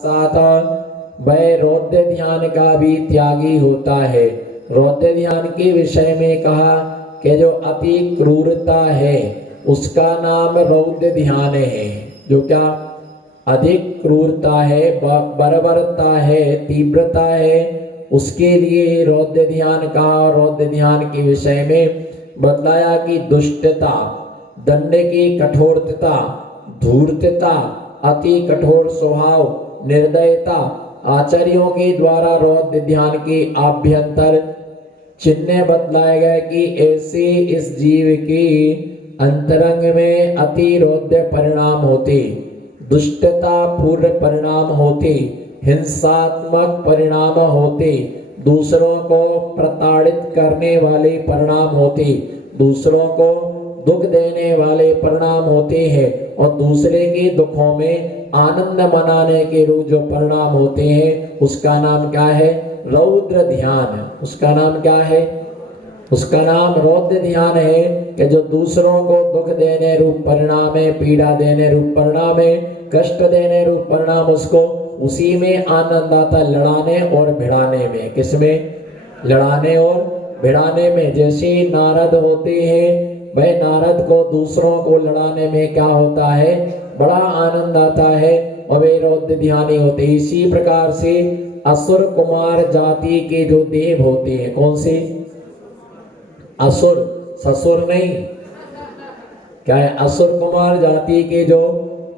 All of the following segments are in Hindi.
साथ वह रौद्र ध्यान का भी त्यागी होता है। रौद्र ध्यान के विषय में कहा कि जो अति क्रूरता है उसका नाम रौद्र ध्यान है। जो क्या अधिक क्रूरता है, बर्बरता है, तीव्रता है, उसके लिए रौद्र ध्यान कहा। रौद्र ध्यान के विषय में बतलाया कि दुष्टता, दंड की कठोरता, धूर्तता, अति कठोर स्वभाव, निर्दयता, आचार्यों के द्वारा रौद्र ध्यान के आभ्यंतर चिन्ह बतलाए गए कि ऐसे इस जीव के अंतरंग में अति रौद्र परिणाम होते, दुष्टता पूर्ण परिणाम होते, हिंसात्मक परिणाम होते, दूसरों को प्रताड़ित करने वाले परिणाम होते, दूसरों को दुख देने वाले परिणाम होते हैं और दूसरे के दुखों में आनंद मनाने के रूप जो परिणाम होते हैं उसका नाम क्या है? रौद्र ध्यान। उसका नाम क्या है? उसका नाम रौद्र ध्यान है कि जो दूसरों को दुख देने रूप परिणाम है, पीड़ा देने रूप परिणाम है, कष्ट देने रूप परिणाम, उसको उसी में आनंद आता, लड़ाने और भिड़ाने में। किसमें? लड़ाने और भिड़ाने में। जैसे नारद होते हैं, वह नारद को दूसरों को लड़ाने में क्या होता है? बड़ा आनंद आता है और वे रौद्र ध्यानी होते। इसी प्रकार से असुर कुमार जाति के जो देव होते हैं, कौन से? असुर, ससुर नहीं, क्या है? असुर कुमार जाति के जो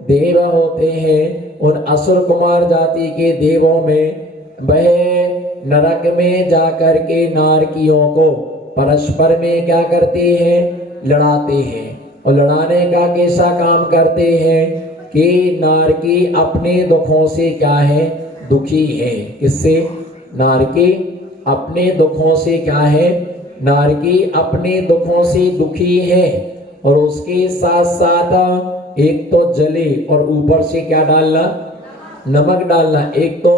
देव होते हैं, उन असुर कुमार जाति के देवों में वह नरक में जाकर के नारकियों को परस्पर में क्या करते हैं? लड़ाते हैं। और लड़ाने का कैसा काम करते हैं कि नारकी अपने दुखों से क्या है? दुखी है। किससे? नारकी अपने दुखों से क्या है? नारकी अपने दुखों से दुखी है और उसके साथ साथ एक तो जले और ऊपर से क्या डालना? नमक डालना। एक तो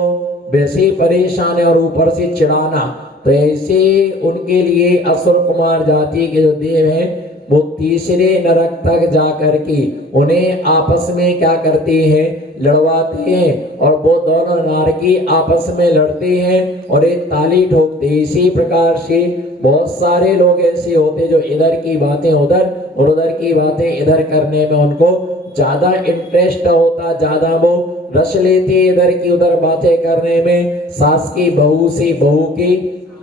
वैसे परेशान है और ऊपर से चिढ़ाना। तो ऐसे उनके लिए असुर कुमार जाति के जो देव हैं वो तीसरे नरक तक जाकर के उन्हें आपस में क्या करते हैं? लड़वाते हैं और वो दोनों नारकी आपस में लड़ते हैं और एक ताली ठोकते। इसी प्रकार से बहुत सारे लोग ऐसे होते जो इधर की बातें उधर और उधर की बातें इधर करने में उनको ज्यादा इंटरेस्ट होता, ज्यादा वो रस लेते इधर की उधर बातें करने में। सास की बहू से, बहू की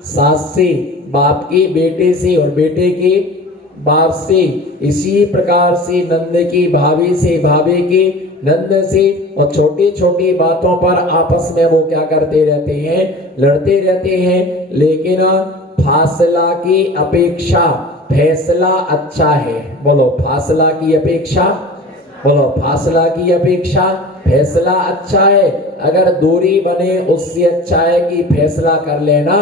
सास से, बाप की बेटे से और बेटे की बाप से, इसी प्रकार से नंद की भाभी से, भाभी की नंद से, और छोटी छोटी बातों पर आपस में वो क्या करते रहते हैं? लड़ते रहते हैं। लेकिन फासला की अपेक्षा फैसला अच्छा है। बोलो, फासला की अपेक्षा, बोलो, फासला की अपेक्षा फैसला अच्छा है। अगर दूरी बने उससे अच्छा है कि फैसला कर लेना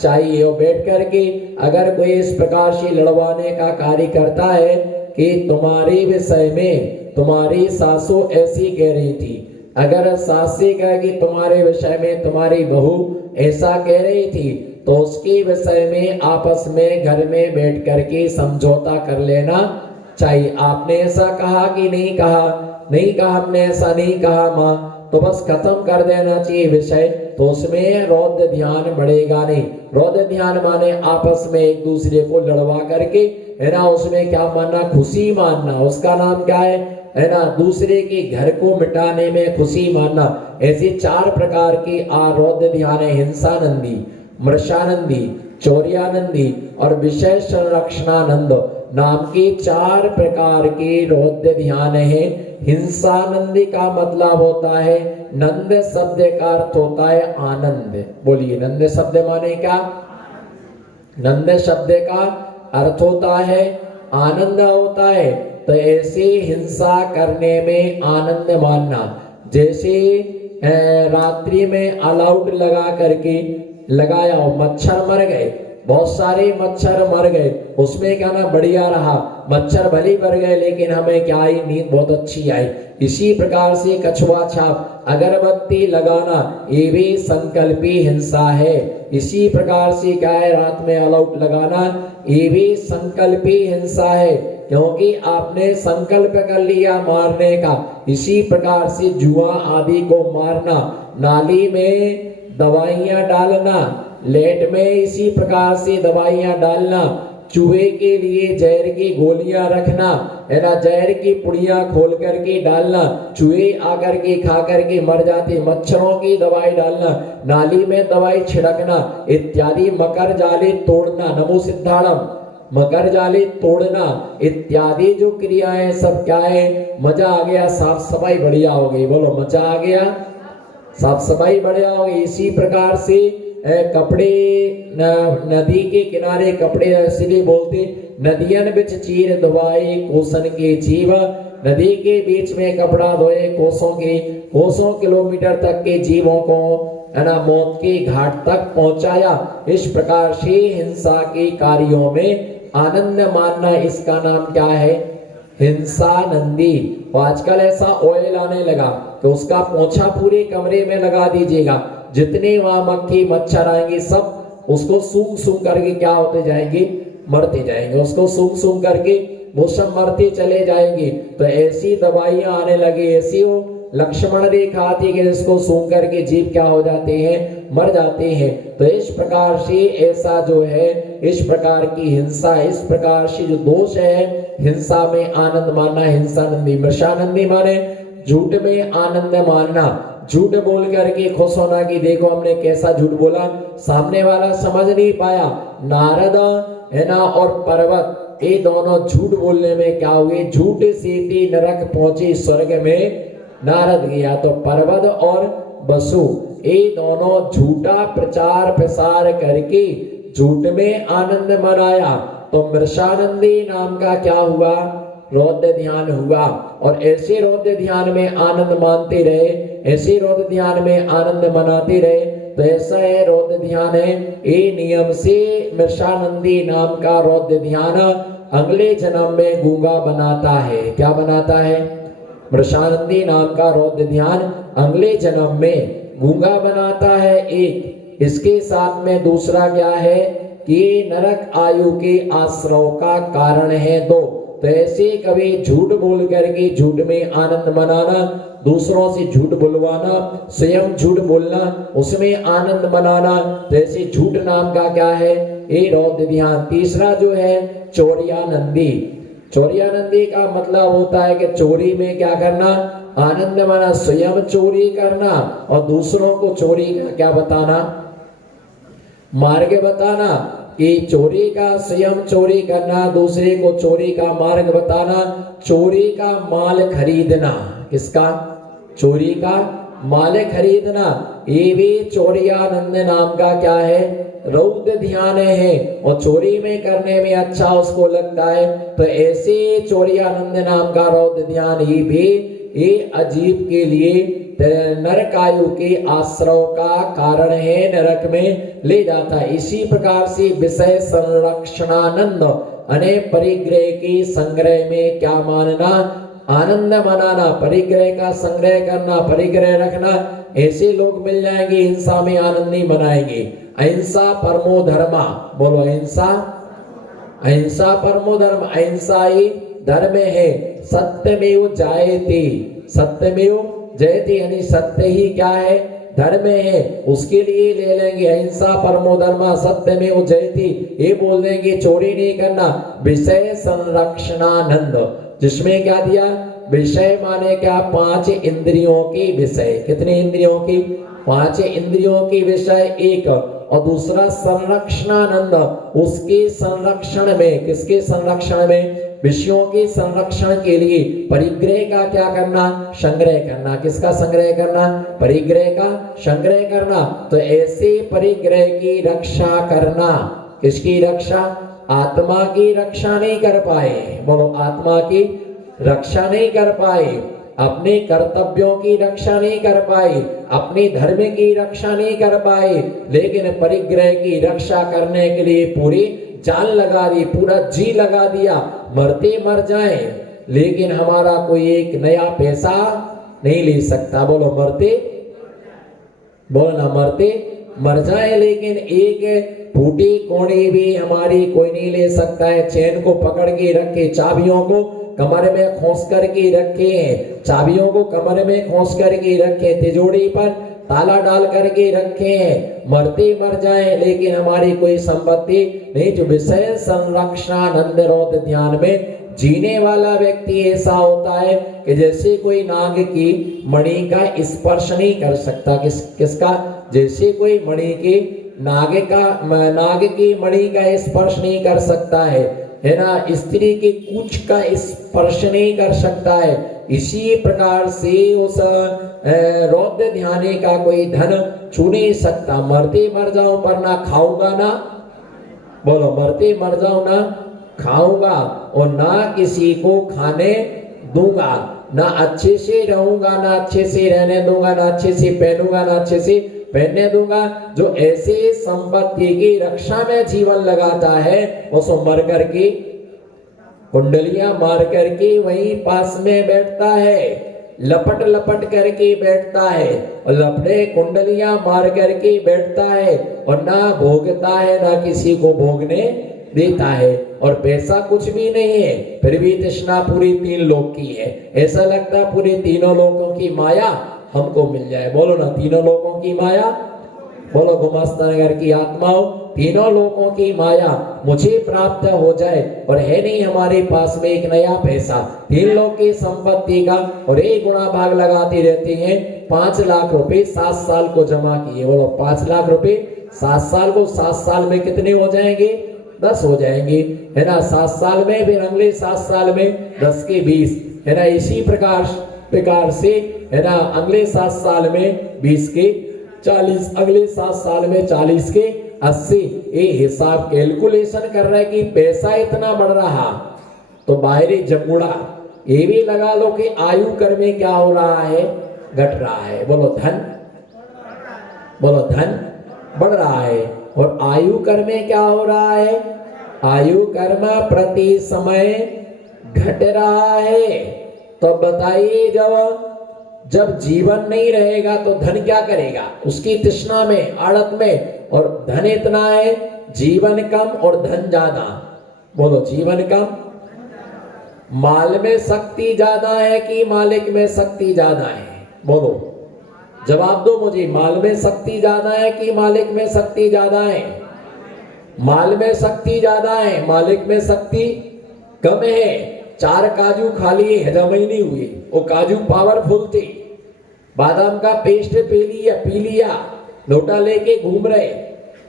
चाहिए। और बैठ करके अगर कोई इस प्रकार से लड़वाने का कार्य करता है कि तुम्हारे विषय में तुम्हारी सासू ऐसी कह रही थी, अगर सास से कहे कि तुम्हारे विषय में तुम्हारी बहू ऐसा कह रही थी, तो उसके विषय में आपस में घर में बैठ करके समझौता कर लेना चाहिए। आपने ऐसा कहा कि नहीं कहा? नहीं कहा, हमने ऐसा नहीं कहा माँ, तो बस खत्म कर देना चाहिए विषय। तो उसमें रौद्र ध्यान बढ़ेगा नहीं। रौद्र ध्यान माने आपस में एक दूसरे को लड़वा करके, है ना, उसमें क्या मानना? खुशी मानना। उसका नाम क्या है ना? दूसरे के घर को मिटाने में खुशी मानना। ऐसे 4 प्रकार के रौद्र ध्यान है। हिंसानंदी, मृषानंदी, चौर्यानंदी और विषय संरक्षणानंद नाम के 4 प्रकार के रौद्र ध्यान है। हिंसानंदी का मतलब होता है, नंद शब्द का अर्थ होता है आनंद। बोलिए, नंद शब्द माने क्या? नंद शब्द का अर्थ होता है आनंद होता है। तो ऐसे हिंसा करने में आनंद मानना। जैसे रात्रि में अलाउट लगा करके लगाया हो, मच्छर मर गए, बहुत सारे मच्छर मर गए, उसमें क्या ना बढ़िया रहा, मच्छर भले मर गए लेकिन हमें क्या आई? नींद बहुत अच्छी आई। इसी प्रकार से कछुआ छाप, अगरबत्ती लगाना, ये भी संकल्पी हिंसा है। इसी प्रकार से क्या है? रात में अलाउट लगाना, ये भी संकल्पी हिंसा है। क्योंकि आपने संकल्प कर लिया मारने का। इसी प्रकार से जुआ आदि को मारना, नाली में दवाइयां डालना, लेट में इसी प्रकार से दवाइयां डालना, चूहे के लिए जहर की गोलियां रखना, है ना, जहर की पुड़ियां खोल करके डालना, चूहे आकर के खा करके मर जाते, मच्छरों की दवाई डालना, नाली में दवाई छिड़कना इत्यादि, मकर जाले तोड़ना, नमो सिद्धाणम, मकर जाले तोड़ना इत्यादि जो क्रियाएं सब क्या है, मजा आ गया, साफ सफाई बढ़िया हो गई। बोलो मजा आ गया, साफ सफाई बढ़िया हो गई। इसी प्रकार से कपड़े नदी के किनारे कपड़े इसलिए बोलते, नदियन बिच चीर धोए कोसन के जीव, नदी के बीच में कपड़ा धोए कोसों किलोमीटर तक के जीवों को, है ना, मौत के घाट तक पहुंचाया। इस प्रकार से हिंसा के कार्यों में आनंद मानना, इसका नाम क्या है, हिंसा नंदी। तो आजकल ऐसा ऑयल आने लगा कि उसका पोंछा पूरे कमरे में लगा दीजिएगा, जितने वहां मक्खी मच्छर आएंगे सब उसको सूंघ सूंघ करके क्या होते जाएंगे, मरते जाएंगे, उसको सूंघ सूंघ करके वो सब मरते चले जाएंगे। तो ऐसी दवाइयां आने लगी, ऐसी वो लक्ष्मण रेखा आती कि जिसको सूंघ करके जीव क्या हो जाते हैं, मर जाते हैं। तो इस प्रकार से ऐसा जो है, इस प्रकार की हिंसा, इस प्रकार से जो दोष है, हिंसा में आनंद मानना, हिंसा नंदी। मृषानंदी माने झूठ में आनंद मानना, झूठ बोल करके खुश होना कि देखो हमने कैसा झूठ बोला, सामने वाला समझ नहीं पाया। नारद, है ना, और पर्वत, ये दोनों झूठ बोलने में क्या हुए, झूठ से थी नरक पहुंचे स्वर्ग में नारद गया। तो पर्वत और वसु ये दोनों झूठा प्रचार प्रसार करके झूठ में आनंद मनाया। तो मृषानंदी नाम का क्या हुआ, रौद्र ध्यान हुआ। और ऐसे रौद्र ध्यान में आनंद मानते रहे, ऐसे रौद्र ध्यान में आनंद मनाते रहे। तो ऐसा है रौद्र ध्यान है, ये नियम से मृषानंदी नाम का रौद्र ध्यान अगले जन्म में गूंगा बनाता है। क्या बनाता है, मृषानंदी नाम का रौद्र ध्यान अगले जन्म में गूंगा बनाता है। एक इसके साथ में दूसरा क्या है कि नरक आयु के आश्रव का कारण है। दो, तो ऐसे कभी झूठ बोल करके झूठ में आनंद मनाना, दूसरों से झूठ बुलवाना, स्वयं झूठ बोलना, उसमें आनंद मनाना, तो ऐसे झूठ नाम का क्या है, ये रौद्र ध्यान। तीसरा जो है चौर्यानंदी। चौर्यानंदी का मतलब होता है कि चोरी में क्या करना, आनंद माना, स्वयं चोरी करना और दूसरों को चोरी का क्या बताना, मार्ग बताना, कि चोरी का स्वयं चोरी करना, दूसरे को चोरी का मार्ग बताना, चोरी का माल खरीदना। किसका, चोरी का माल खरीदना, ये भी चौर्यानंद नाम का क्या है, रौद्र ध्यान है। और चोरी में करने में अच्छा उसको लगता है, तो ऐसे चौर्यानंद नाम का रौद्र ध्यान ही भी ये अजीब के लिए नरक आयु के आश्रव का कारण है, नरक में ले जाता है। इसी प्रकार से विषय संरक्षणानंद अने परिग्रह के संग्रह में क्या मानना, आनंद मनाना, परिग्रह का संग्रह करना, परिग्रह रखना। ऐसे लोग मिल जाएंगे हिंसा में आनंद नहीं मनाएंगे। अहिंसा परमो धर्मा, बोलो अहिंसा, अहिंसा परमो धर्म, अहिंसा ही धर्म है। सत्यमेव जयते, सत्यमेव जयते, यानी सत्य ही क्या है, धर्म है। उसके लिए ले लेंगे अहिंसा परमो धर्मा, सत्यमेव जयते, ये बोल देंगे चोरी नहीं करना। विषय संरक्षणानंद, जिसमें क्या दिया, विषय माने क्या, 5 इंद्रियों के विषय। कितने इंद्रियों की, 5 इंद्रियों के विषय एक, और दूसरा संरक्षणानंद, उसके संरक्षण में, किसके संरक्षण में, विषयों के संरक्षण के लिए परिग्रह का क्या करना, संग्रह करना। किसका संग्रह करना, परिग्रह का संग्रह करना। तो ऐसे परिग्रह की रक्षा करना, किसकी रक्षा, आत्मा की रक्षा नहीं कर पाए, बोलो आत्मा की रक्षा नहीं कर पाए, अपने कर्तव्यों की रक्षा नहीं कर पाए, अपने धर्म की रक्षा नहीं कर पाए, लेकिन परिग्रह की रक्षा करने के लिए पूरी जान लगा दी, पूरा जी लगा दिया, मरते मर जाएं, लेकिन हमारा कोई एक नया पैसा नहीं ले सकता। बोलो मरते, बोलो ना, मरते मर जाए, लेकिन एक फूटी कोड़ी भी हमारी कोई नहीं ले सकता है। चैन को पकड़ के रखे, चाबियों को कमर में खोस करके रखे, चाबियों को कमर में खोस करके रखे, तिजोरी पर ताला डाल करके रखे हैं। मरते मर जाए लेकिन हमारी कोई संपत्ति नहीं। जो विषय संरक्षणानंद रौद्र ध्यान में जीने वाला व्यक्ति ऐसा होता है कि जैसे कोई नाग की मणि का स्पर्श नहीं कर सकता। किसका? जैसे कोई मणि की नाग की मणि का स्पर्श नहीं कर सकता है ना, स्त्री के कुछ का स्पर्श नहीं कर सकता है। इसी प्रकार से उस रौद्र ध्यानी का कोई धन छू नहीं सकता। मरते मर जाऊं पर ना खाऊंगा ना, बोलो, मरते मर जाऊं ना खाऊंगा और ना किसी को खाने दूंगा, ना अच्छे से रहूंगा, ना अच्छे से रहने दूंगा, ना अच्छे से पहनूंगा, ना अच्छे से पहनने दूंगा। जो ऐसे संपत्ति की रक्षा में जीवन लगाता है उसको मर करके कुंडलियां मार करके वहीं पास में बैठता है, लपट लपट करके बैठता है और लपड़े कुंडलियां मार करके बैठता है और ना भोगता है ना किसी को भोगने देता है। और पैसा कुछ भी नहीं है, फिर भी तृष्णा पूरी 3 लोक की है। ऐसा लगता है पूरे 3 लोकों की माया हमको मिल जाए। बोलो ना, 3 लोकों की माया, बोलो, गुमस्तनगर की आत्माओं, 3 लोकों की माया मुझे प्राप्त हो जाए। और है नहीं हमारे पास में एक नया पैसा, 3 लोक की संपत्ति का, और एक गुणा भाग लगाती रहती हैं। 5 लाख रुपए 7 साल को जमा किए। बोलो, 5 लाख रुपए 7 साल को, 7 साल में कितने हो जाएंगे? 10 हो जाएंगे, है ना। 7 साल में, फिर अगले 7 साल में 10 के 20, है ना। इसी प्रकार से, है ना, अगले 7 साल में 20 के 40, अगले 7 साल में 40 के 80। ये हिसाब कैलकुलेशन कर रहा है कि पैसा इतना बढ़ रहा तो बाहरी जमुड़ा ये भी लगा लो कि आयु कर में क्या हो रहा है? घट रहा है। बोलो, धन, बोलो, धन बढ़ रहा है। और आयु कर में क्या हो रहा है? आयु कर्म प्रति समय घट रहा है। तो बताइए, जब जीवन नहीं रहेगा तो धन क्या करेगा? उसकी तृष्णा में, आड़त में। और धन इतना है, जीवन कम और धन ज्यादा। बोलो, जीवन कम, माल में शक्ति ज्यादा है कि मालिक में शक्ति ज्यादा है? बोलो, जवाब दो मुझे, माल में शक्ति ज्यादा है कि मालिक में शक्ति ज्यादा है? माल में शक्ति ज्यादा है, मालिक में शक्ति कम है। 4 काजू खा लिए, हजम ही नहीं हुए, वो काजू पावरफुल थे। बादाम का पेस्ट पी लिया, लोटा लेके घूम रहे।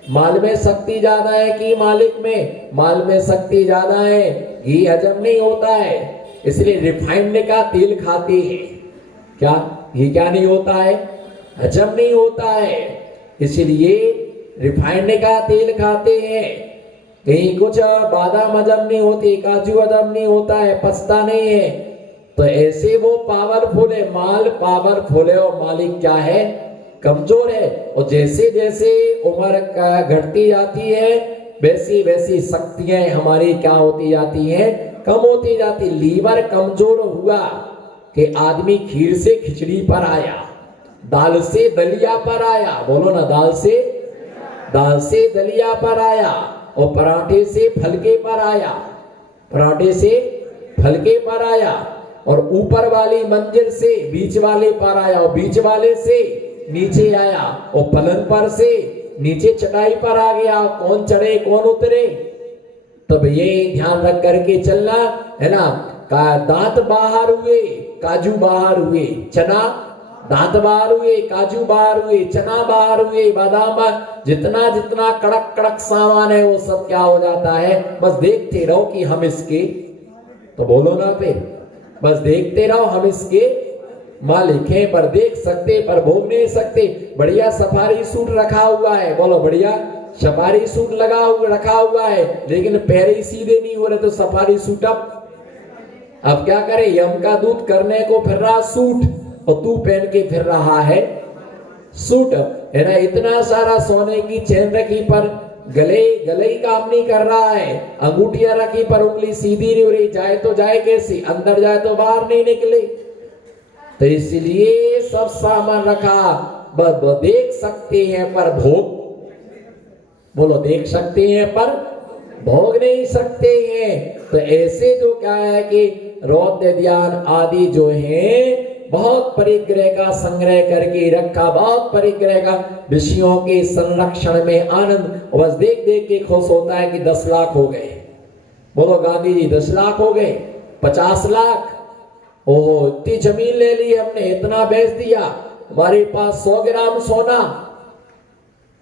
माल में शक्ति ज्यादा है कि मालिक में? माल में शक्ति ज्यादा है, घी हजम नहीं होता है, इसलिए रिफाइंड का तेल खाते हैं। क्या घी क्या नहीं होता है? हजम नहीं होता है, इसलिए रिफाइंड का तेल खाते हैं। कहीं कुछ बादाम हजम नहीं होती, काजू हजम नहीं होता है, पचता नहीं है। तो ऐसे वो पावरफुल है, माल पावरफुल है और मालिक क्या है? कमजोर है। और जैसे जैसे उम्र घटती जाती है वैसी वैसी शक्तियां हमारी क्या होती जाती हैं? कम होती जाती। लीवर कमजोर हुआ कि आदमी खीर से खिचड़ी पर आया, दाल से दलिया पर आया। बोलो ना, दाल से दलिया पर आया, और पराठे से फलके पर आया, पराठे से फलके पर आया, और ऊपर वाली मंजिल से बीच वाले पर आया, और बीच वाले से नीचे आया, और पलंग पर से नीचे चटाई पर आ गया। कौन चढ़े कौन उतरे? तब ये ध्यान रख करके चलना है ना। दांत बाहर हुए, काजू बाहर हुए, चना दांत बाहर हुए, काजू बाहर हुए, चना बाहर हुए, बादाम, जितना जितना कड़क कड़क सामान है वो सब क्या हो जाता है? बस देखते रहो कि हम इसके, तो बोलो ना फिर, बस देखते रहो हम इसके मालिक हैं, पर देख सकते पर भोग नहीं सकते। बढ़िया सफारी सूट रखा हुआ है, बोलो, बढ़िया सफारी सूट रखा हुआ है, लेकिन पैर ही सीधे नहीं हो रहे, तो सफारी सूट अब क्या करे? यम का दूत करने को फिर रहा सूट, और तू पहन के फिर रहा है सूट, है ना। इतना सारा सोने की चेन रखी पर गले ही काम नहीं कर रहा है, अंगूठियां रखी पर उंगली सीधी नहीं हो रही, जाए तो जाए कैसे? अंदर जाए तो बाहर नहीं निकले। तो इसलिए सब सामान रखा, देख सकते हैं पर भोग, बोलो देख सकते हैं पर भोग नहीं सकते हैं। तो ऐसे जो क्या है कि रौद्र ध्यान आदि जो है बहुत परिग्रह का संग्रह करके रखा, बहुत परिग्रह का विषयों के संरक्षण में आनंद, बस देख देख के खुश होता है कि 10 लाख हो गए। बोलो गांधी जी 10 लाख हो गए, 50 लाख, ओहो इतनी जमीन ले ली हमने, इतना बेच दिया, हमारे पास 100 ग्राम सोना,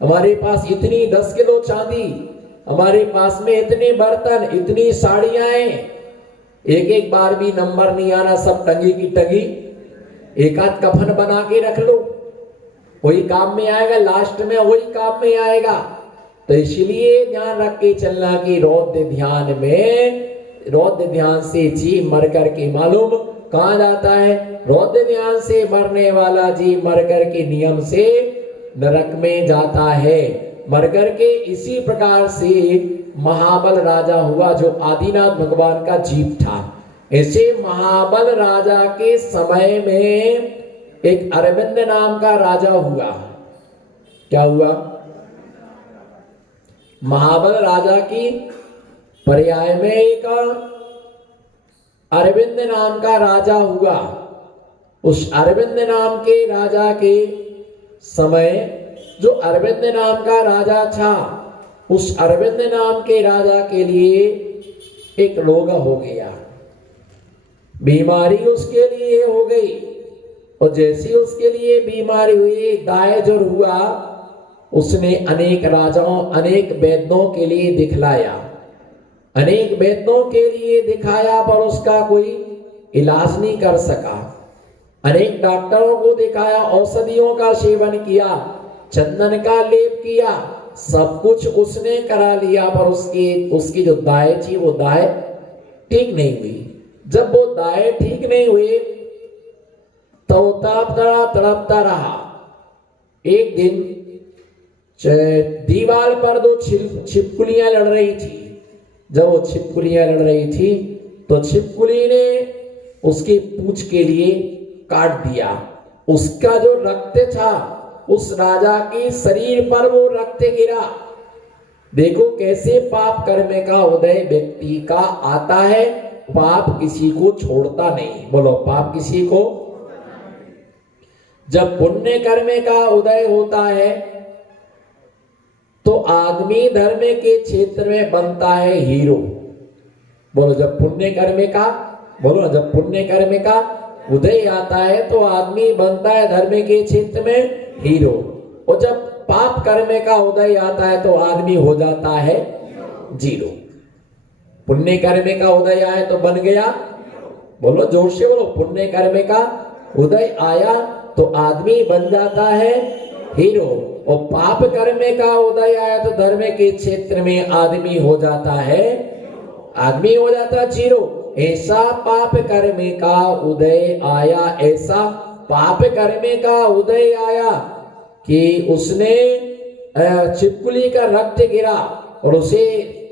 हमारे पास इतनी 10 किलो चांदी, हमारे पास में इतने बर्तन, इतनी साड़ियां, एक एक बार भी नंबर नहीं आना, सब टंगी की टंगी, एक आध कफन बना के रख लो, वही काम में आएगा, लास्ट में वही काम में आएगा। तो इसलिए ध्यान रख के चलना कि रौद्र ध्यान में, रौद्र ध्यान से जी मर कर के मालूम कहां जाता है, रौद्र ध्यान से मरने वाला जी मर कर के नियम से नरक में जाता है, मर कर के। इसी प्रकार से महाबल राजा हुआ जो आदिनाथ भगवान का जीव था। ऐसे महाबल राजा के समय में एक अरविंद नाम का राजा हुआ। क्या हुआ? महाबल राजा की पर्याय में एक अरविंद नाम का राजा हुआ। उस अरविंद नाम के राजा के समय जो अरविंद नाम का राजा था, उस अरविंद नाम के राजा के लिए एक रोग हो गया, बीमारी उसके लिए हो गई। और जैसी उसके लिए बीमारी हुई, दाय जो हुआ, उसने अनेक राजाओं, अनेक वैद्यों के लिए दिखलाया, अनेक वैद्यों के लिए दिखाया, पर उसका कोई इलाज नहीं कर सका। अनेक डॉक्टरों को दिखाया, औषधियों का सेवन किया, चंदन का लेप किया, सब कुछ उसने करा लिया, पर उसकी जो दाय थी वो दाय ठीक नहीं हुई। जब वो दाय ठीक नहीं हुई तो तड़पता रहा। एक दिन दीवार पर दो छिपकलियां लड़ रही थी। जब वो छिपकलियां लड़ रही थी तो छिपकली ने उसकी पूंछ के लिए काट दिया। उसका जो रक्त था उस राजा के शरीर पर वो रक्त गिरा। देखो कैसे पाप कर्म का उदय व्यक्ति का आता है, पाप किसी को छोड़ता नहीं। बोलो पाप किसी को। जब पुण्य कर्म का उदय होता है तो आदमी धर्म के क्षेत्र में बनता है हीरो। बोलो जब पुण्य कर्म का, बोलो जब पुण्य कर्म का उदय आता है तो आदमी बनता है धर्म के क्षेत्र में हीरो, और जब पाप कर्म का उदय आता है तो आदमी हो जाता है जीरो। पुण्य कर्म का उदय आया तो बन गया, बोलो जोर से बोलो, पुण्य कर्म का उदय आया तो आदमी बन जाता है हीरो, और पाप कर्म का उदय आया तो धर्म के क्षेत्र में आदमी हो जाता है, आदमी हो जाता जीरो। ऐसा पाप कर्म का उदय आया, ऐसा पाप कर्म का उदय आया कि उसने छिपकली का रक्त गिरा और उसे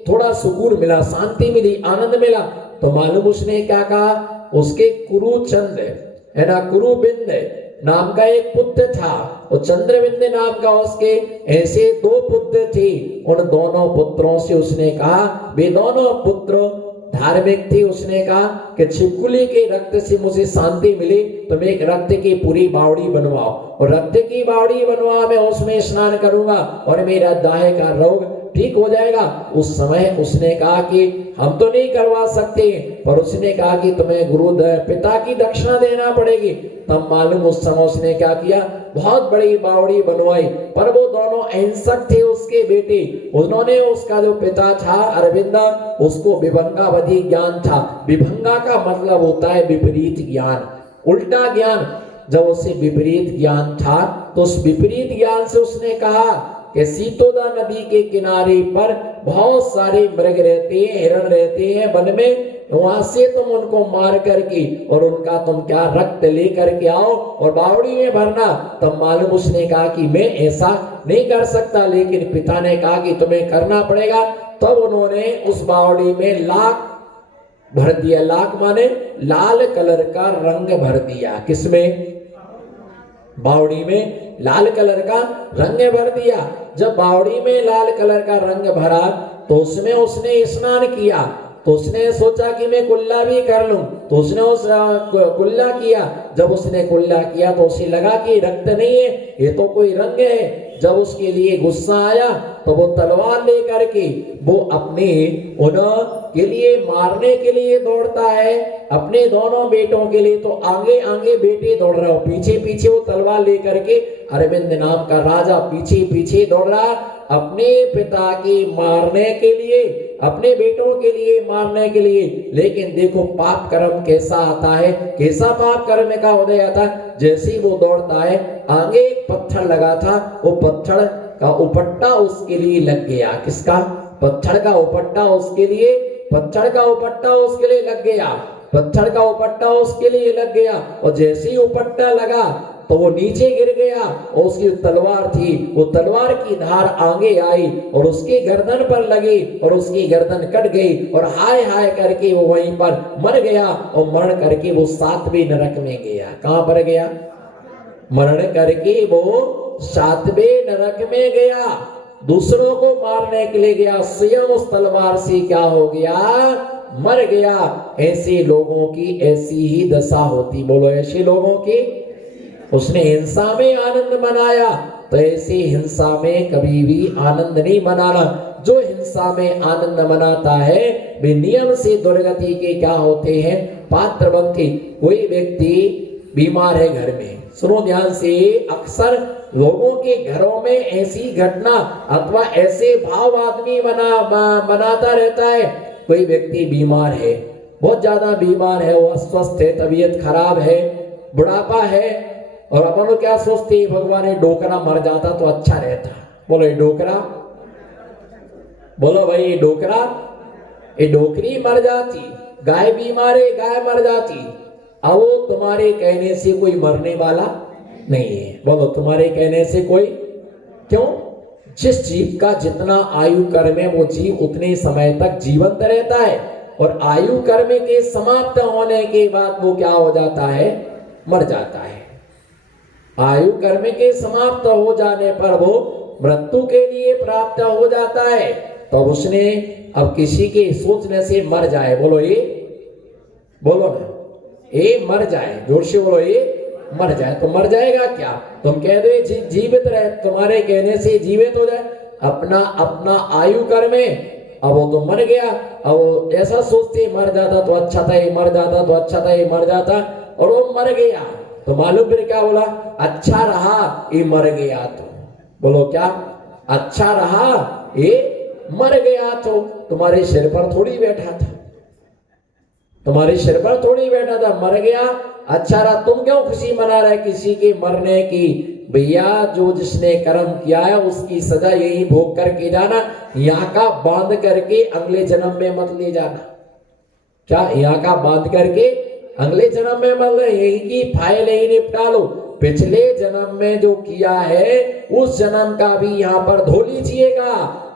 थोड़ा सुकून मिला, शांति मिली, आनंद मिला। तो मालूम उसने क्या कहा, उसके कुरुचंद है ना, कुरुबिंद नाम का एक पुत्र था और चंद्रबिंद नाम का उसके ऐसे 2 पुत्र थे। उन दोनों पुत्रों से उसने कहा, वे दोनों पुत्र धार्मिक थे, उसने कहा कि छिपकली के रक्त से मुझे शांति मिली, तुम एक रक्त की पूरी बावड़ी बनवाओ, और रक्त की बावड़ी बनवा, मैं उसमें स्नान करूंगा और मेरा दाहे का रोग ठीक हो जाएगा। उस समय उसने कहा कि हम तो नहीं करवा सकते, पर उसने कहा कि तुम्हें गुरु पिता की दक्षिणा देना पड़ेगी। तब मालूम उस समय उसने क्या किया, बहुत बड़ी बावड़ी बनवाई। पर वो दोनों अहिंसक थे उसके बेटे, उन्होंने उसका जो पिता था अरविंदा, उसको विभंगावधि ज्ञान था। विभंगा का मतलब होता है विपरीत ज्ञान, उल्टा ज्ञान। जब उसे विपरीत ज्ञान था तो उस विपरीत ज्ञान से उसने कहा कि सीतोदा नदी के किनारे पर बहुत सारे मृग रहते हैं, हिरण रहते हैं वन में, वहां से तुम उनको मार करके और उनका तुम क्या रक्त लेकर के आओ और बावड़ी में भरना। तब मालूम उसने कहा कि मैं ऐसा नहीं कर सकता, लेकिन पिता ने कहा कि तुम्हें करना पड़ेगा। तब उन्होंने उस बावड़ी में लाख भर दिया, लाख माने लाल कलर का रंग भर दिया। किसमें? बावड़ी में लाल कलर का रंग भर दिया। जब बावड़ी में लाल कलर का रंग भरा तो उसमें उसने स्नान किया। तो उसने सोचा कि मैं कुल्ला भी कर लूं, तो उसने उस कुल्ला किया। जब उसने कुल्ला किया तो उसे लगा कि रक्त नहीं है, ये तो कोई रंग है। जब उसके लिए गुस्सा आया तो वो तलवार लेकर के वो अपने उन के लिए मारने के लिए दौड़ता है, अपने दोनों बेटों के लिए। तो आगे आगे बेटे दौड़ रहे हो, पीछे पीछे वो तलवार लेकर के अरविंद नाम का राजा पीछे पीछे दौड़ रहा, अपने पिता की मारने के लिए, अपने बेटों के लिए मारने के लिए। लेकिन देखो पाप कर्म कैसा आता है, कैसा पाप कर्म का उदय आता है। जैसे ही वो दौड़ता है, आगे एक पत्थर लगा था, वो पत्थर का उपट्टा उसके लिए लग गया। किसका? पत्थर का उपट्टा उसके लिए, पत्थर का उपट्टा उसके लिए लग गया, पत्थर का उपट्टा उसके लिए लग गया। और जैसे ही उपट्टा लगा तो वो नीचे गिर गया और उसकी तलवार थी, वो तलवार की धार आगे आई और उसकी गर्दन पर लगी और उसकी गर्दन कट गई और हाय हाय करके वो वहीं पर मर गया। और मरण करके वो 7वें नरक में गया। कहां पर गया? मरण करके वो 7वें नरक में गया। दूसरों को मारने के लिए गया, स्वयं उस तलवार से क्या हो गया? मर गया। ऐसे लोगों की ऐसी ही दशा होती। बोलो, ऐसे लोगों की। उसने हिंसा में आनंद मनाया, तो ऐसी हिंसा में कभी भी आनंद नहीं मनाना। जो हिंसा में आनंद मनाता है वे नियम से दुर्गति के क्या होते हैं? पात्र बनते। कोई व्यक्ति बीमार है घर में, सुनो ध्यान से, अक्सर लोगों के घरों में ऐसी घटना अथवा ऐसे भाव आदमी बनाता रहता है। कोई व्यक्ति बीमार है, बहुत ज्यादा बीमार है, वो अस्वस्थ है, तबीयत खराब है, बुढ़ापा है, और अपन लोग क्या सोचते हैं? भगवान ये डोकरा मर जाता तो अच्छा रहता। बोलो ये डोकरा, बोलो भाई ये डोकरा, ये डोकरी मर जाती, गाय बीमार है, गाय मर जाती। अब वो तुम्हारे कहने से कोई मरने वाला नहीं है। बोलो तुम्हारे कहने से कोई, क्यों? जिस जीव का जितना आयु कर्म है वो जीव उतने समय तक जीवंत रहता है, और आयु कर्म के समाप्त होने के बाद वो क्या हो जाता है? मर जाता है। आयु कर्म के समाप्त हो जाने पर वो मृत्यु के लिए प्राप्त हो जाता है। तो उसने अब किसी के सोचने से मर जाए, बोलो ये, बोलो ना, ये मर जाए, जोर से बोलो, ये मर जाए। तो मर जाएगा क्या? तुम कह दो जीवित रहे, तुम्हारे कहने से जीवित हो जाए। अपना अपना आयु कर्म है, अब वो तो मर गया। अब वो ऐसा सोचते मर जाता तो अच्छा था, ये मर जाता तो अच्छा था, ये मर जाता, और वो मर गया। तो मालूम फिर क्या बोला? अच्छा रहा ये मर गया तो। बोलो क्या? अच्छा रहा ये मर गया तो। तुम्हारे सिर पर थोड़ी बैठा था, तुम्हारे सिर पर थोड़ी बैठा था, मर गया, अच्छा रहा। तुम क्यों खुशी मना रहे किसी के मरने की? भैया जो जिसने कर्म किया है उसकी सजा यही भोग करके जाना, यहाँ का बांध करके अगले जन्म में मत ले जाना। क्या? यहाँ का बांध करके अगले जन्म में मत, यही की फाइल यही निपटा लो। पिछले जन्म में जो किया है उस जन्म का भी यहाँ पर धो लीजिएगा,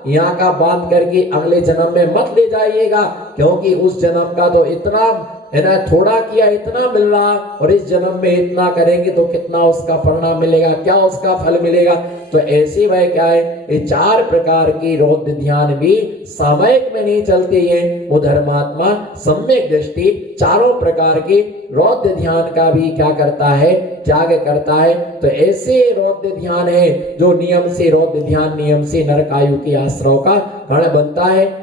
यहाँ का बांध करके अगले जन्म में मत ले जाइएगा। क्योंकि उस जन्म का तो इतना है ना, थोड़ा किया इतना मिल रहा, और इस जन्म में इतना करेंगे तो कितना उसका परिणाम मिलेगा, क्या उसका फल मिलेगा। तो ऐसे वह क्या है, ये 4 प्रकार की रौद्र ध्यान भी सामयिक में नहीं चलते हैं। वो धर्मात्मा सम्यक दृष्टि चारों प्रकार के रौद्र ध्यान का भी क्या करता है? त्याग करता है। तो ऐसे रौद्र ध्यान है जो नियम से, रौद्र ध्यान नियम से नरकायु के आश्रव का गण बनता है।